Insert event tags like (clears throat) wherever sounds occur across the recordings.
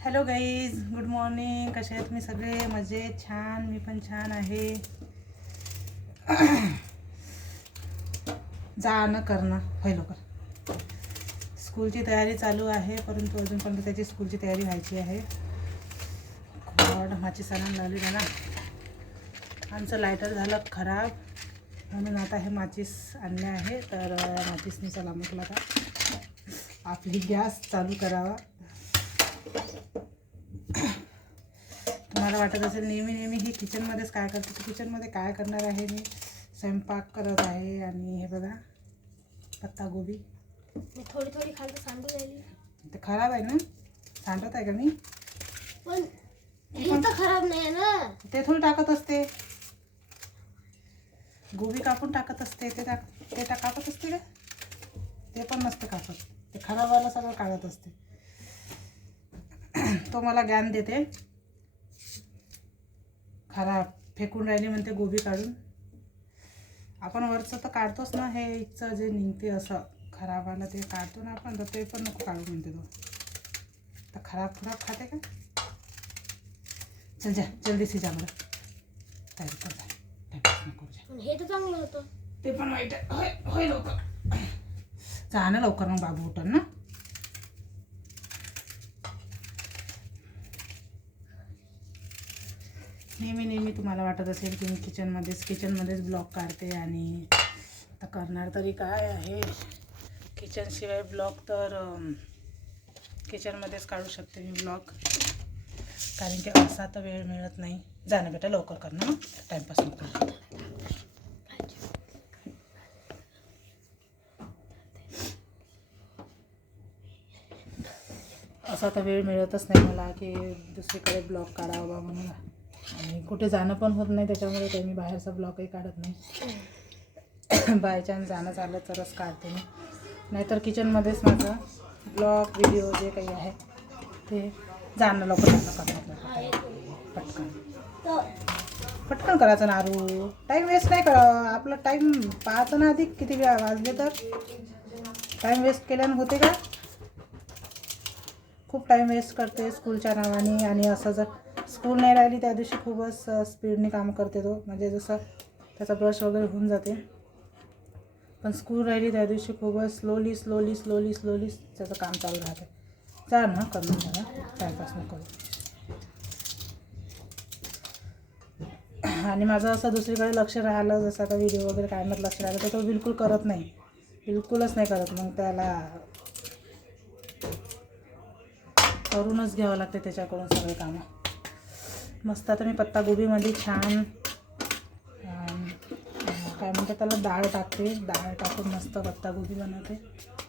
Hello guys good morning कसे आहेत? मी सगळे मजेत छान. मी पण छान आहे. (clears throat) जाणं करणं होय लवकर. स्कूलची तयारी चालू आहे परंतु अजूनपर्यंत त्याची स्कूलची तयारी व्हायची आहे. गॉड माझी सणान लावली ना आमचं लायटर झालं खराब. म्हणून आता हे माचीस आणले आहे. तर माचीसने चला म्हटलं आता आपली गॅस चालू करावा. तुम्हाला वाटत असेल नेहमी नेहमी ही किचनमध्येच काय करते? तर किचनमध्ये काय करणार आहे मी? स्वयंपाक करत आहे आणि हे बघा पत्तागोबी मी थोडी थोडी खाली सांडून राहिली. ते खराब आहे ना? सांडत आहे का मी? पण हे तर खराब नाही आहे ना? ते थोडी टाकत असते. गोबी कापून टाकत असते. ते टाक ते टाक कापत असते का? ते पण नसते कापत. ते खराबवाला सगळं काढत असते. तो मला ज्ञान देते. खराब फेकून राहिली म्हणते गोबी काढून. आपण वरचं तर काढतोच ना हे इथचं जे निघते असं खराबाला ते काढतो ना आपण तर ते पण नको काढू म्हणते तो. तर खराब खराब खाते का? चल जा जल्दी से जा मला तयारी कर जा करू हे तर चांगलं होतं. ते पण वाईट होय होय लवकर. जा ना लवकर मग बाबू उठन ना. नेहमी नेहमी तुम्हाला वाटत असेल की मी किचनमध्येच किचनमध्येच ब्लॉग काढते आणि आता करणार तरी काय आहे? किचनशिवाय ब्लॉग तर किचनमध्येच काढू शकते मी ब्लॉग कारण की असा तर वेळ मिळत नाही. जाणं बेटा लवकर कर ना. टाईमपास नको असा तर वेळ मिळतच नाही मला की दुसरीकडे ब्लॉग काढावा म्हणून. आणि कुठे जाणं पण होत नाही त्याच्यामुळे काही मी बाहेरचा ब्लॉगही काढत नाही. (coughs) बाय चान्स जाणं झालं तरच काढते मी. नाहीतर किचनमध्येच माझं ब्लॉग व्हिडिओ जे काही आहे ते जाणं लवकर जाणं करणार पटकन. पटकन करायचं ना आरू. टाईम वेस्ट नाही करावं आपलं टाईम पाहायचं ना आधी किती वेळा वाजले तर. टाईम वेस्ट केल्यानं होते का? खूप टाईम वेस्ट करते स्कूलच्या नावाने आणि असं जर स्कूल नाही राहिली त्या दिवशी खूपच स्पीडने काम करते तो. म्हणजे जसं त्याचा ब्रश वगैरे होऊन जाते. पण स्कूल राहिली त्या दिवशी खूपच स्लोली स्लोली स्लोली स्लोली त्याचं काम चालू राहते. चाल ना कमी जरा टाईमपास करू आणि माझं असं दुसरीकडे लक्ष राहिलं जसं आता व्हिडिओ वगैरे काढण्यात लक्ष राहिलं तर तो बिलकुल करत नाही. बिलकुलच नाही करत. मग त्याला करूनच घ्यावं लागते त्याच्याकडून सगळे कामं. मस्त आता मी पत्तागोबीमध्ये छान काय म्हणते त्याला डाळ टाकते. डाळ टाकून मस्त पत्तागोबी बनवते.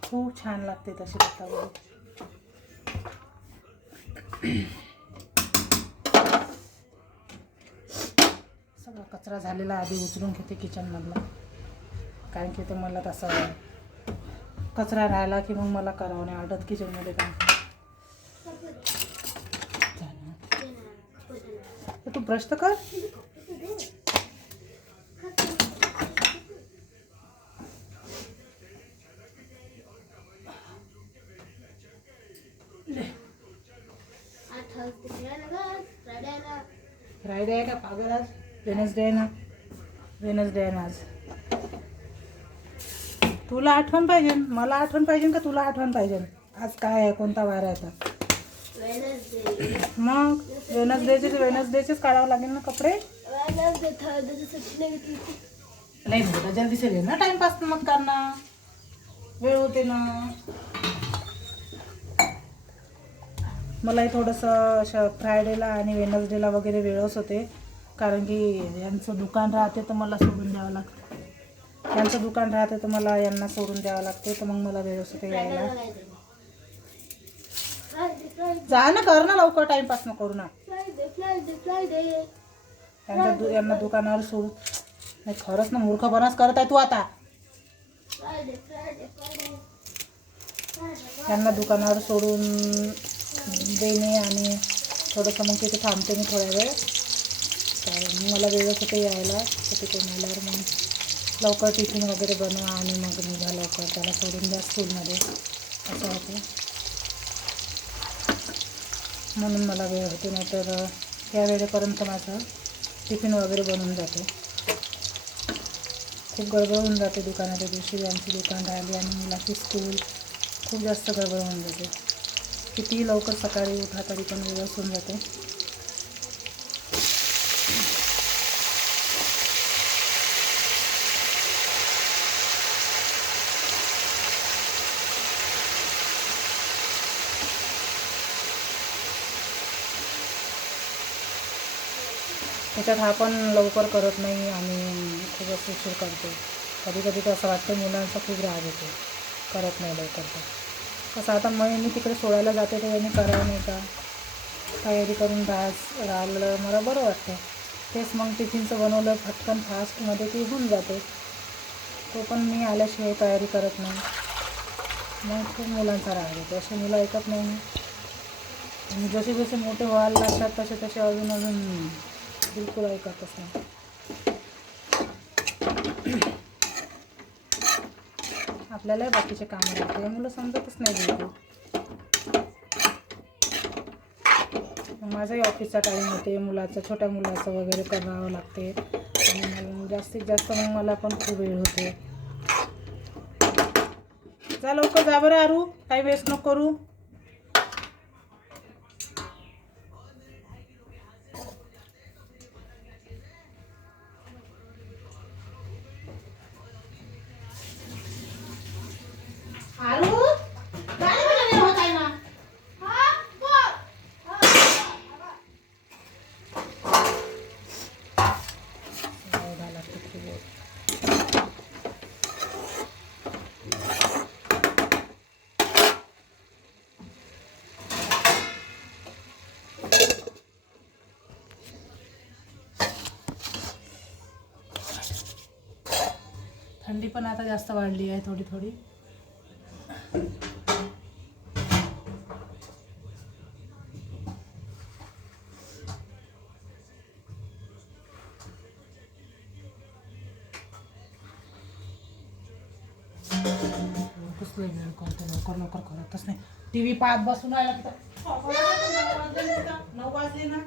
खूप छान लागते तशी पत्तागोबी सगळा कचरा झालेला आधी उचलून घेते किचनमधला कारण की ते मला तसं कचरा राहिला की मग मला करावं नाही आटत किचनमध्ये काम झालं. तर तू ब्रश तर कर. फ्रायडे आहे का पागल आज? वेनसडे आहे ना? वेनसडे आहे ना आज. तुला आठवण पाहिजे? मला आठवण पाहिजे का तुला आठवण पाहिजे? आज काय आहे? कोणता वार आहे तर मग वेनसडेचेच वेनसडेचेच काढावं लागेल ना कपडे? नाही घेतली जल्दी से ना टाइमपास मग करना वेळ होते ना. मलाही थोडंसं अशा फ्रायडेला आणि वेनसडेला वगैरे वेळच होते. कारण की यांचं दुकान राहते तर मला सोडून द्यावं लागतं. यांचं दुकान राहते तर मला यांना सोडून द्यावं लागते तर मग मला वेळच होते यायला. जा ना कर ना लवकर टाइमपास न करू ना. Friday, त्यांच्या दु यांना दुकानावर सोडू. नाही खरंच ना मूर्खपणाच करत आहे तू आता. त्यांना दुकानावर सोडून देणे आणि थोडंसं मग तिथे थांबते मी थोड्या वेळ. तर मला वेळ कुठे यायला? तिथे तिकडून आल्यावर मग लवकर टिफिन वगैरे बनवा आणि मग निघा लवकर. त्याला सोडून द्या स्कूलमध्ये. असं होतं. म्हणून मला वेळ होते नाहीतर या वेळेपर्यंत माझं टिफिन वगैरे बनून जाते. खूप गडबड होऊन जाते दुकानाच्या दिवशी आमची दुकान राहिली आणि मुलाची स्कूल खूप जास्त गडबड होऊन जाते. कितीही लवकर सकाळी उठा तरी पण वेळच होऊन जाते. त्याच्यात हा पण लवकर करत नाही आणि खूपच उशीर करतो. कधी कधी तर असं वाटतं मुलांचा खूप राग येतो. करत नाही लवकर तर. कसं आता मग मी तिकडे सोडायला जाते तर यांनी करावं नाही का? तयारी करून राहास राहिलं मला बरं वाटतं. तेच मग टिफिनचं बनवलं फटकन फास्टमध्ये ती होऊन जाते. तो पण मी आल्याशिवाय तयारी करत नाही. मग खूप मुलांचा राग येतो. असे मुलं ऐकत नाही. जसे जसे मोठे व्हायला लागतात तसे तसे अजून अजून बिलकुल ऐकतच नाही आपल्यालाही बाकीचे कामं राहते मुलं समजतच नाही बिलकुल. माझाही ऑफिसचा टाईम होते मुलाचं छोट्या मुलाचं वगैरे करावं लागते आणि मला जास्तीत जास्त मग मला पण खूप वेळ होते जा लवकर जा बरं आरू. काही वेस्ट नको करू. थंडी पण आता जास्त वाढली आहे थोडी थोडी. कसलं वेळ करतो लवकर लवकर करतच नाही. टी व्ही पाहत बसून राहिला तिथं नऊ वाजले ना?